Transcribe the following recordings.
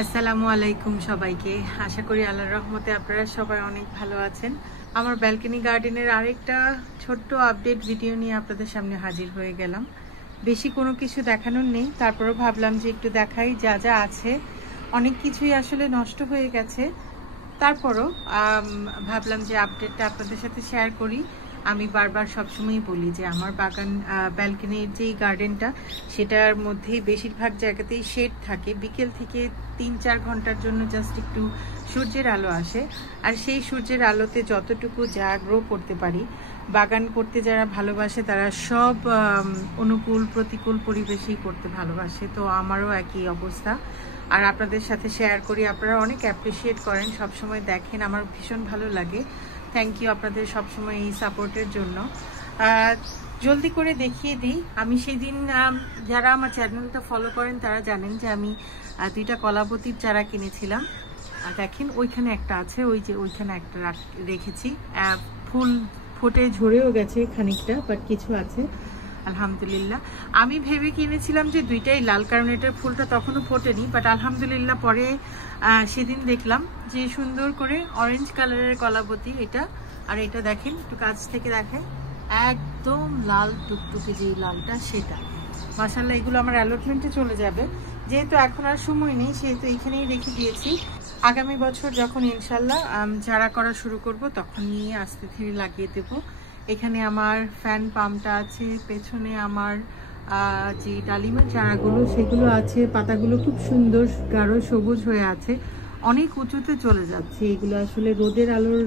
আসসালামু আলাইকুম সবাইকে। আশা করি আল্লাহর রহমতে আপনারা সবাই অনেক ভালো আছেন। আমার ব্যালকনি গার্ডেনের আরেকটা ছোট্ট আপডেট ভিডিও নিয়ে আপনাদের সামনে হাজির হয়ে গেলাম। বেশি কোনো কিছু দেখানোর নেই, তারপরেও ভাবলাম যে একটু দেখাই যা যা আছে। অনেক কিছুই আসলে নষ্ট হয়ে গেছে, তারপরও ভাবলাম যে আপডেটটা আপনাদের সাথে শেয়ার করি। আমি বারবার সবসময়ই বলি যে আমার বাগান ব্যালকনির যেই গার্ডেনটা সেটার মধ্যেই বেশিরভাগ জায়গাতেই শেড থাকে। বিকেল থেকে 3-4 ঘন্টার জন্য জাস্ট একটু সূর্যের আলো আসে, আর সেই সূর্যের আলোতে যতটুকু যা গ্রো করতে পারি, বাগান করতে যারা ভালোবাসে তারা সব অনুকূল প্রতিকূল পরিবেশেই করতে ভালোবাসে। তো আমারও একই অবস্থা, আর আপনাদের সাথে শেয়ার করি। আপনারা অনেক অ্যাপ্রিসিয়েট করেন, সবসময় দেখেন, আমার ভীষণ ভালো লাগে। থ্যাংক ইউ আপনাদের সবসময় এই সাপোর্টের জন্য। জলদি করে দেখিয়ে দিই, আমি সেই দিন যারা আমার চ্যানেলটা ফলো করেন তারা জানেন যে আমি 2টা কলাপতির চারা কিনেছিলাম। দেখেন ওইখানে একটা আছে, ওই যে ওইখানে একটা রেখেছি। ফুল ফুটে ঝরেও গেছে খানিকটা, বাট কিছু আছে আলহামদুলিল্লাহ। আমি ভেবে কিনেছিলাম যে 2টাই লাল, কারণ এটার ফুলটা তখনও ফোটেনি, বাট আলহামদুলিল্লাহ পরে সেদিন দেখলাম যে সুন্দর করে অরেঞ্জ কালারের কলাপতি এটা। আর এটা দেখেন, একটু কাছ থেকে দেখেন, একদম লাল টুকটুকে যে লালটা সেটা। মাশাআল্লাহ, এগুলো আমার অ্যালটমেন্টে চলে যাবে। যেহেতু এখন আর সময় নেই সেহেতু এখানেই রেখে দিয়েছি। আগামী বছর যখন ইনশাল্লাহ চারা করা শুরু করব তখন নিয়ে আস্তে ধীরে লাগিয়ে দেবো। এখানে আমার ফ্যান পাম্পটা আছে, পেছনে আমার যে ডালিমের চারাগুলো সেগুলো আছে। পাতাগুলো খুব সুন্দর গাঢ় সবুজ হয়ে আছে, অনেক উঁচুতে চলে যাচ্ছে। এগুলো আসলে রোদের আলোর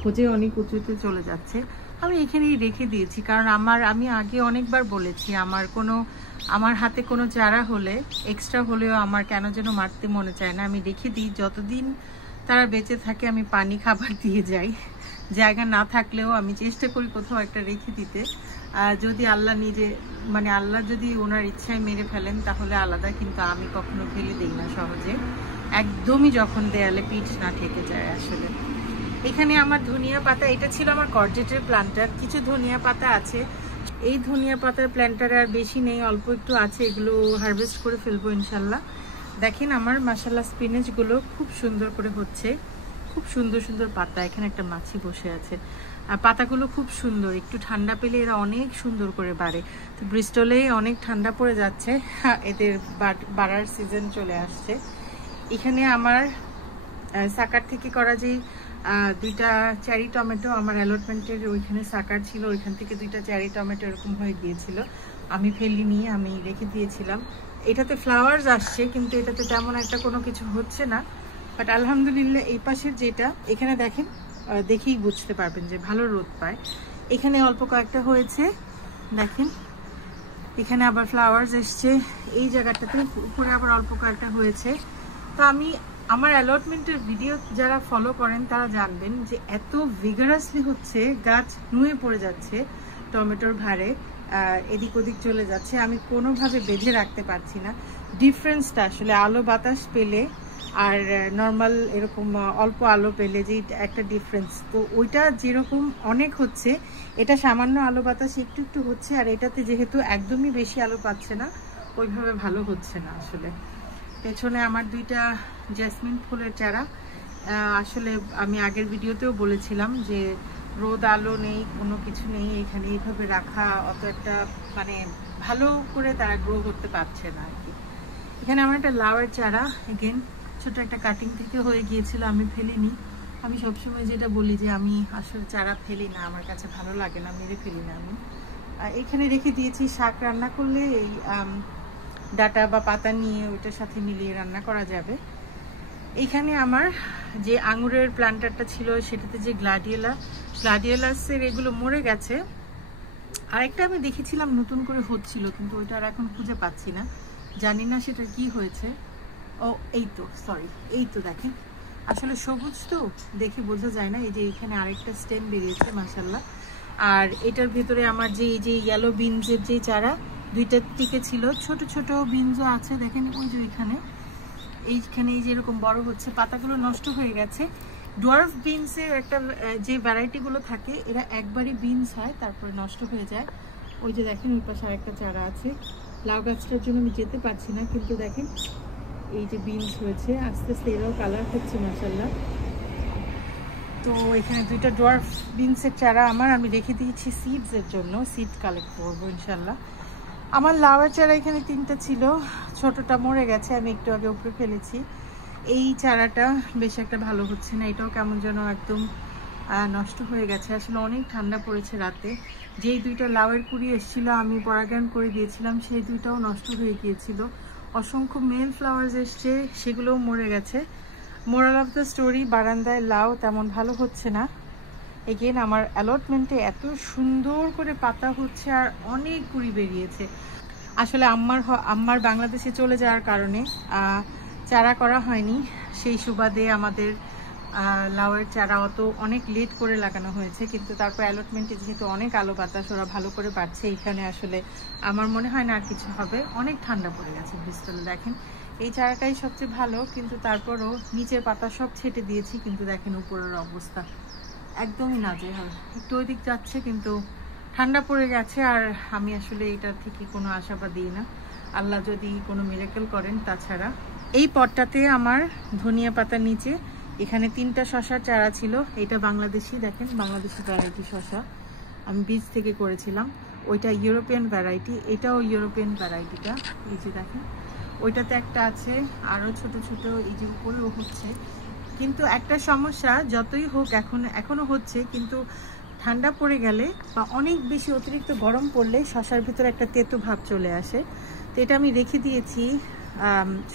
খোঁজে অনেক উঁচুতে চলে যাচ্ছে। আমি এখানেই রেখে দিয়েছি, কারণ আমি আগে অনেকবার বলেছি আমার হাতে কোনো চারা হলে এক্সট্রা হলেও আমার কেন যেন মারতে মনে চায় না। আমি রেখে দিই, যতদিন তারা বেঁচে থাকে আমি পানি খাবার দিয়ে যাই। জায়গা না থাকলেও আমি চেষ্টা করি কোথাও একটা রেখে দিতে। যদি আল্লাহ আল্লাহ যদি ওনার ইচ্ছায় মেরে ফেলেন তাহলে আলাদা, কিন্তু আমি কখনো ফেলে দিই না সহজে, একদমই যখন দেয়ালে পিঠ না ঠেকে যায় আসলে। এখানে আমার ধনিয়া পাতা, এটা ছিল আমার কর্জেটের প্ল্যান্টার। কিছু ধনিয়া পাতা আছে, এই ধনিয়া পাতার প্ল্যান্টারে আর বেশি নেই, অল্প একটু আছে। এগুলো হারভেস্ট করে ফেলবো ইনশাল্লাহ। দেখেন আমার মাশাআল্লাহ স্পিনাচগুলো খুব সুন্দর করে হচ্ছে, খুব সুন্দর সুন্দর পাতা। এখানে একটা মাছি বসে আছে। পাতাগুলো খুব সুন্দর, একটু ঠান্ডা পেলে এরা অনেক সুন্দর করে বাড়ে। তো ব্রিস্টলে অনেক ঠান্ডা পড়ে যাচ্ছে, এদের বাড়ার সিজন চলে আসছে। এখানে আমার সাকার থেকে করা যে 2টা চেরি টমেটো, আমার অ্যালটমেন্টের ওইখানে সাকার ছিল, ওইখান থেকে 2টা চেরি টমেটো এরকম হয়ে গিয়েছিল, আমি ফেলিনি, আমি রেখে দিয়েছিলাম। এটাতে ফ্লাওয়ার্স আসছে, কিন্তু এটাতে তেমন একটা কোনো কিছু হচ্ছে না, বাট আলহামদুলিল্লাহ। এই পাশের যেটা, এখানে দেখেন, দেখেই বুঝতে পারবেন যে ভালো রোদ পায়। এখানে অল্প কয়েকটা হয়েছে, দেখেন এখানে আবার ফ্লাওয়ার্স এসছে। এই জায়গাটাতে উপরে আবার অল্প কয়েকটা হয়েছে। তো আমার অ্যালটমেন্টের ভিডিও যারা ফলো করেন তারা জানবেন যে এত ভিগারাসলি হচ্ছে, গাছ নুয়ে পড়ে যাচ্ছে টমেটোর ভারে, এদিক ওদিক চলে যাচ্ছে। আমি কোনোভাবে বেঁধে রাখতে পারছি না। ডিফারেন্সটা আসলে আলো বাতাস পেলে আর নর্মাল এরকম অল্প আলো পেলে যে একটা ডিফারেন্স, তো ওইটা যেরকম অনেক হচ্ছে, এটা সামান্য আলো বাতাস একটু একটু হচ্ছে, আর এটাতে যেহেতু একদমই বেশি আলো পাচ্ছে না, ওইভাবে ভালো হচ্ছে না আসলে। পেছনে আমার 2টা জেসমিন ফুলের চারা। আসলে আমি আগের ভিডিওতেও বলেছিলাম যে রোদ আলো নেই, কোনো কিছু নেই, এখানে এইভাবে রাখা অত একটা ভালো করে তারা গ্রো করতে পারছে না আর কি। এখানে আমার একটা লাউয়ের চারা, এগেন ছোট একটা কাটিং থেকে হয়ে গিয়েছিল, আমি ফেলিনি। আমি সবসময় যেটা বলি যে আমি আসলে চারা ফেলি না, আমার কাছে ভালো লাগে না, মেরে ফেলি না আমি। এখানে রেখে দিয়েছি, শাক রান্না করলে এই ডাটা বা পাতা নিয়ে ওইটার সাথে মিলিয়ে রান্না করা যাবে। এইখানে আমার যে আঙুরের প্ল্যান্টারটা ছিল সেটাতে যে গ্লাডিওলাসের এগুলো মরে গেছে। আরেকটা আমি দেখেছিলাম নতুন করে হচ্ছিল, কিন্তু ওইটা আর এখন খুঁজে পাচ্ছি না, জানি না সেটা কি হয়েছে। ও এই তো, সরি, এই তো দেখেন, আসলে সবুজ তো দেখে বোঝা যায় না। এই যে এখানে আরেকটা স্টেম বেরিয়েছে মাশাআল্লাহ। আর এটার ভেতরে আমার যে ইয়েলো বিনসের যে চারা 2টা টিকে ছিল, ছোট ছোট বিনসও আছে, দেখেন ওই যে এইখানে এই যে এরকম বড় হচ্ছে। পাতাগুলো নষ্ট হয়ে গেছে। ডোয়ার্ফ বিনসের একটা যে ভ্যারাইটিগুলো থাকে, এরা একবারই বিনস হয় তারপরে নষ্ট হয়ে যায়। ওই যে দেখেন ওই পাশে আরেকটা চারা আছে। লাউ গাছটার জন্য আমি যেতে পারছি না, কিন্তু দেখেন এই যে বিনস হয়েছে, আস্তে আস্তে এরাও কালার হচ্ছে মাশাআল্লাহ। তো এখানে দুইটা ডোয়ার্ফ বিনসের চারা আমি রেখে দিয়েছি সিডসের জন্য, সিড কালেক্ট করবো ইনশাল্লাহ। আমার লাউয়ের চারা এখানে 3টা ছিল, ছোটটা মরে গেছে, আমি একটু আগে উপরে ফেলেছি। এই চারাটা বেশ একটা ভালো হচ্ছে না, এটাও কেমন যেন একদম নষ্ট হয়ে গেছে। আসলে অনেক ঠান্ডা পড়েছে রাতে। যেই 2টা লাউয়ের কুড়ি এসেছিল আমি পরাগায়ন করে দিয়েছিলাম, সেই 2টাও নষ্ট হয়ে গিয়েছিল। অসংখ্য মেল ফ্লাওয়ার্স এসছে, সেগুলোও মরে গেছে। মোরাল অফ দ্য স্টোরি, বারান্দায় লাউ তেমন ভালো হচ্ছে না। এগেন আমার অ্যালটমেন্টে এত সুন্দর করে পাতা হচ্ছে আর অনেক কুড়ি বেরিয়েছে। আসলে আম্মার বাংলাদেশে চলে যাওয়ার কারণে চারা করা হয়নি, সেই সুবাদে আমাদের লাউয়ের চারা অনেক লেট করে লাগানো হয়েছে। কিন্তু তারপর অ্যালটমেন্টে যেহেতু অনেক আলো বাতাস, ওরা ভালো করে বাড়ছে। এখানে আসলে আমার মনে হয় না আর কিছু হবে। অনেক ঠান্ডা পড়ে গেছে ব্রিস্টলে। দেখেন এই চারাটাই সবচেয়ে ভালো, কিন্তু তারপরও নিচের পাতা সব ছেটে দিয়েছি, কিন্তু দেখেন উপরের অবস্থা একদমই নাজেহাল। একটু ওই দিক যাচ্ছে, কিন্তু ঠান্ডা পড়ে গেছে। আর আমি আসলে এটা থেকে কোনো আশাবাদ দিই না, আল্লাহ যদি কোনো মিরাকেল করেন। তাছাড়া এই পটটাতে আমার ধনিয়া পাতার নিচে এখানে 3টা শশার চারা ছিল। এটা বাংলাদেশি, দেখেন বাংলাদেশি ভ্যারাইটি শশা, আমি বীজ থেকে করেছিলাম। ওইটা ইউরোপিয়ান ভ্যারাইটি, এটাও ইউরোপিয়ান ভ্যারাইটিটা। এই যে দেখেন ওইটাতে একটা আছে, আরও ছোট ছোট এই যে উপরেও হচ্ছে। কিন্তু একটা সমস্যা, যতই হোক এখনো হচ্ছে, কিন্তু ঠান্ডা পড়ে গেলে বা অনেক বেশি অতিরিক্ত গরম পড়লে শশার ভিতরে একটা তেতো ভাব চলে আসে। তো এটা আমি রেখে দিয়েছি,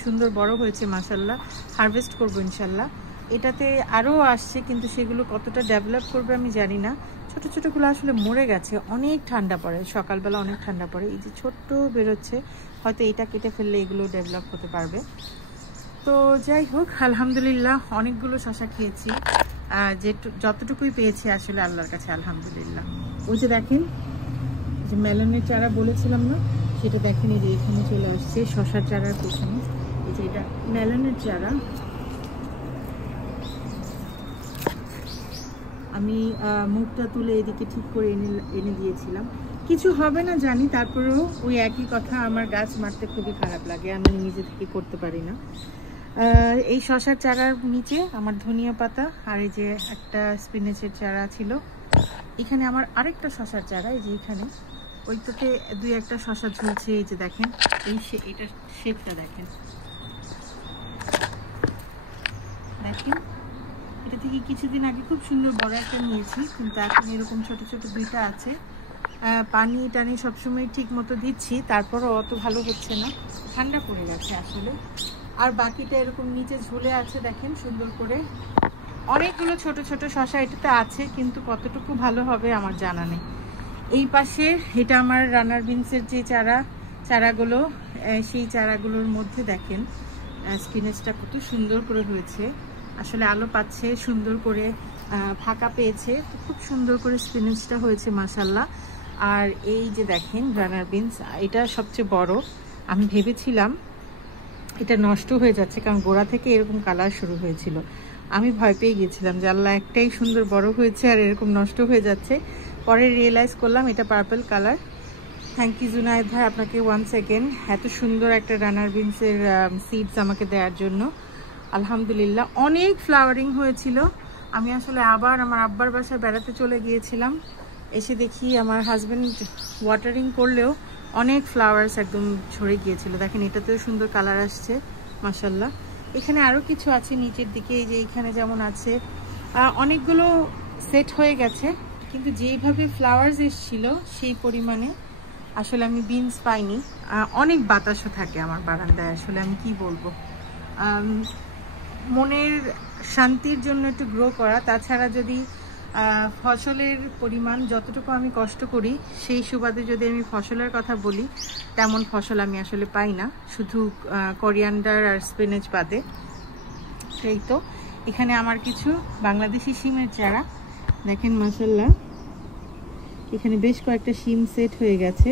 সুন্দর বড় হয়েছে মাশাআল্লাহ। হারভেস্ট করবো ইনশাল্লাহ। এটাতে আরও আসছে, কিন্তু সেগুলো কতটা ডেভেলপ করবে আমি জানি না। ছোট ছোটগুলো আসলে মরে গেছে, অনেক ঠান্ডা পড়ে, সকালবেলা অনেক ঠান্ডা পড়ে। এই যে ছোট্ট বেরোচ্ছে, হয়তো এটা কেটে ফেললে এগুলো ডেভেলপ হতে পারবে। তো যাই হোক, আলহামদুলিল্লাহ অনেকগুলো শশা খেয়েছি, যতটুকুই পেয়েছি আসলে আল্লাহর কাছে আলহামদুলিল্লাহ। ওই যে দেখেন যে মেলনের চারা বলেছিলাম না, সেটা দেখেন এই যে এখানে চলে আসছে শশার চারার পেছনে। এই যে এটা মেলনের চারা, আমি মুখটা তুলে এদিকে ঠিক করে এনে দিয়েছিলাম। কিছু হবে না জানি, তারপরেও ওই একই কথা, আমার গাছ মারতে খুবই খারাপ লাগে, আমি নিজে থেকে করতে পারি না। এই শশার চারার নিচে আমার ধনিয়া পাতা আর এই যে একটা স্পিনেচের চারা ছিল। এখানে আমার আরেকটা শশার চারা, এই যে এখানে ওইটাতে 2-1টা শশা ঝুলছে। এই যে দেখেন এটা শেপটা দেখেন, এটা থেকে কিছুদিন আগে খুব সুন্দর বড় একটা নিয়েছি, কিন্তু এখন এরকম ছোট ছোট 2টা আছে। পানি টানি সবসময় ঠিক মতো দিচ্ছি, তারপরও অত ভালো হচ্ছে না, ঠান্ডা পড়ে গেছে আসলে। আর বাকিটা এরকম নিচে ঝুলে আছে দেখেন সুন্দর করে। অনেকগুলো ছোট ছোট শশা এটাতে আছে, কিন্তু কতটুকু ভালো হবে আমার জানা নেই। এই পাশে এটা আমার রানার বিনসের যে চারাগুলো, সেই চারাগুলোর মধ্যে দেখেন স্পিনেচটা কত সুন্দর করে হয়েছে। আসলে আলো পাচ্ছে, সুন্দর করে ফাঁকা পেয়েছে, খুব সুন্দর করে স্পিনেচটা হয়েছে মাশাআল্লাহ। আর এই যে দেখেন রানার বিনস, এটা সবচেয়ে বড়। আমি ভেবেছিলাম এটা নষ্ট হয়ে যাচ্ছে, কারণ গোড়া থেকে এরকম কালার শুরু হয়েছিল। আমি ভয় পেয়ে গিয়েছিলাম যে আল্লাহ, একটাই সুন্দর বড় হয়েছে আর এরকম নষ্ট হয়ে যাচ্ছে। পরে রিয়েলাইজ করলাম এটা purple colour. Thank you Junaid ভাই, আপনাকে ওয়ান্স অ্যাগেন এত সুন্দর একটা রানার বিনসের সিডস আমাকে দেওয়ার জন্য। আলহামদুলিল্লাহ অনেক ফ্লাওয়ারিং হয়েছিল। আমি আসলে আবার আমার আব্বার বাসায় বেড়াতে চলে গিয়েছিলাম, এসে দেখি আমার হাজব্যান্ড ওয়াটারিং করলেও অনেক ফ্লাওয়ার্স একদম ঝরে গিয়েছিল। দেখেন এটাতেও সুন্দর কালার আসছে মাশাআল্লাহ। এখানে আরও কিছু আছে নিচের দিকে, এই যে এখানে যেমন আছে, অনেকগুলো সেট হয়ে গেছে, কিন্তু যেইভাবে ফ্লাওয়ার্স এসেছিল সেই পরিমাণে আসলে আমি বিনস পাইনি। অনেক বাতাসও থাকে আমার বারান্দায়, আসলে আমি কি বলবো, মনের শান্তির জন্য একটু গ্রো করা। তাছাড়া যদি ফসলের পরিমাণ যতটুকু আমি কষ্ট করি, সেই সুবাদে যদি আমি ফসলের কথা বলি, তেমন ফসল আমি আসলে পাই না, শুধু কোরিয়ান্ডার আর স্পিনেচ বাদে। সেই তো এখানে আমার কিছু বাংলাদেশি শিমের চারা দেখেন মাশাআল্লাহ, এখানে বেশ কয়েকটা শিম সেট হয়ে গেছে।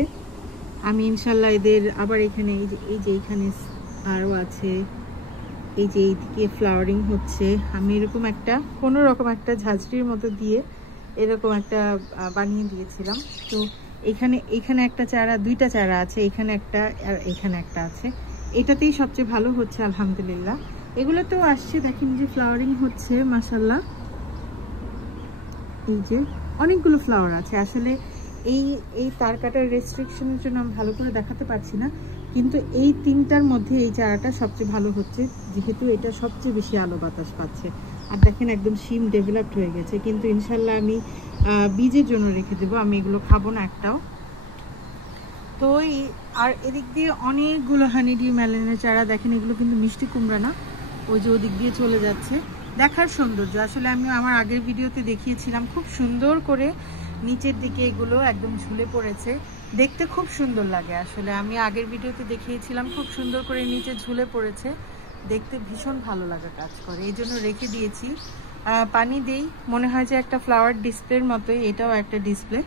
আমি ইনশাল্লাহ এদের আবার এখানে এই যে এখানে আরও আছে, এই যে এইদিকে ফ্লাওয়ারিং হচ্ছে। আমি এরকম একটা কোনো রকম একটা ঝাঁঝরির মতো দিয়ে এরকম একটা বানিয়ে দিয়েছিলাম। তো এখানে একটা চারা, 2টা চারা আছে, এখানে একটা আর এখানে একটা আছে। এটাতেই সবচেয়ে ভালো হচ্ছে আলহামদুলিল্লাহ। এগুলো তো আসছে, দেখেন যে ফ্লাওয়ারিং হচ্ছে মাশাআল্লাহ। এই যে অনেকগুলো ফ্লাওয়ার আছে। আসলে এই তার কাটার রেস্ট্রিকশনের জন্য আমি ভালো করে দেখাতে পারছি না, কিন্তু এই তিনটার মধ্যে এই চারাটা সবচেয়ে ভালো হচ্ছে, যেহেতু এটা সবচেয়ে বেশি আলো বাতাস পাচ্ছে। আর দেখেন একদম শিম ডেভেলপড হয়ে গেছে, কিন্তু ইনশাল্লাহ আমি বীজের জন্য রেখে দেবো, আমি এগুলো খাবো না একটাও। তো আর এদিক দিয়ে অনেকগুলো হানিডি মেলনের চারা, দেখেন এগুলো কিন্তু মিষ্টি কুমড়া না, ওই যে ওদিক দিয়ে চলে যাচ্ছে। দেখার সৌন্দর্য, আসলে আমি আমার আগের ভিডিওতে দেখিয়েছিলাম খুব সুন্দর করে নিচের দিকে এগুলো একদম ঝুলে পড়েছে, দেখতে খুব সুন্দর লাগে। আসলে আমি আগের ভিডিওতে দেখিয়েছিলাম খুব সুন্দর করে নিচে ঝুলে পড়েছে, দেখতে ভীষণ ভালো লাগা কাজ করে, এই জন্য রেখে দিয়েছি। পানি দেই, মনে হয় যে একটা ফ্লাওয়ার ডিসপ্লের মতোই এটাও একটা ডিসপ্লে।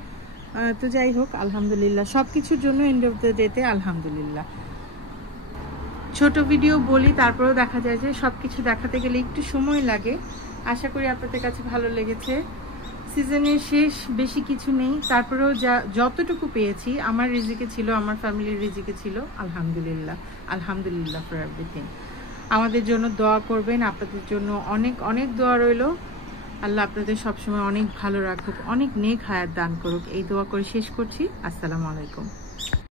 তো যাই হোক আলহামদুলিল্লাহ, সব কিছুর জন্য এন্ড অফ দ্য ডেতে আলহামদুলিল্লাহ। ছোট ভিডিও বলি, তারপরেও দেখা যায় যে সব কিছু দেখাতে গেলে একটু সময় লাগে। আশা করি আপনাদের কাছে ভালো লেগেছে। সিজনের শেষ, বেশি কিছু নেই, তারপরেও যতটুকু পেয়েছি আমার রিজিকে ছিল, আমার ফ্যামিলির রিজিকে ছিল, আলহামদুলিল্লাহ। আলহামদুলিল্লাহ ফর এভরিথিং। আমাদের জন্য দোয়া করবেন, আপনাদের জন্য অনেক অনেক দোয়া রইল। আল্লাহ আপনাদের সবসময় অনেক ভালো রাখুক, অনেক নেক হায়াত দান করুক, এই দোয়া করে শেষ করছি। আসসালামু আলাইকুম।